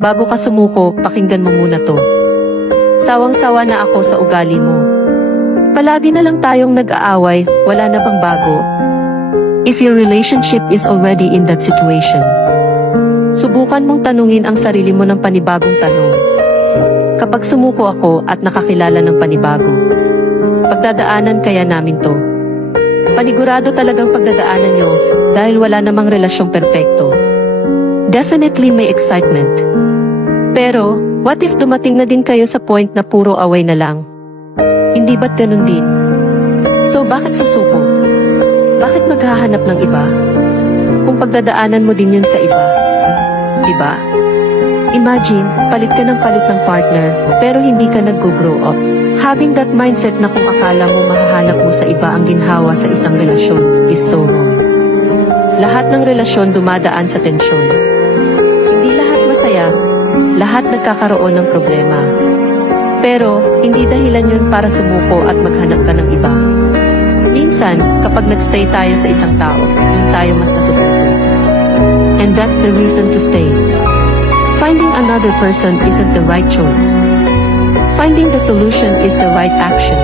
Bago ka sumuko, pakinggan mo muna to. Sawang-sawa na ako sa ugali mo. Palagi na lang tayong nag-aaway, wala na bang bago? If your relationship is already in that situation, subukan mong tanungin ang sarili mo ng panibagong tanong. Kapag sumuko ako at nakakilala ng panibago, pagdadaanan kaya namin to? Panigurado talagang pagdadaanan nyo dahil wala namang relasyong perpekto. Definitely may excitement. Pero, what if dumating na din kayo sa point na puro away na lang? Hindi ba't ganun din? So bakit susuko? Bakit maghahanap ng iba? Kung pagdadaanan mo din yun sa iba. Diba? Imagine, palit ka ng partner, pero hindi ka nag-grow up. Having that mindset na kung akala mo mahahanap mo sa iba ang ginhawa sa isang relasyon is so wrong. Lahat ng relasyon dumadaan sa tensyon. Hindi lahat masaya, lahat nagkakaroon ng problema. Pero, hindi dahilan yun para sumuko at maghanap ka ng iba. Minsan, kapag nagstay tayo sa isang tao, yun tayo mas natututo. And that's the reason to stay. Finding another person isn't the right choice. Finding the solution is the right action.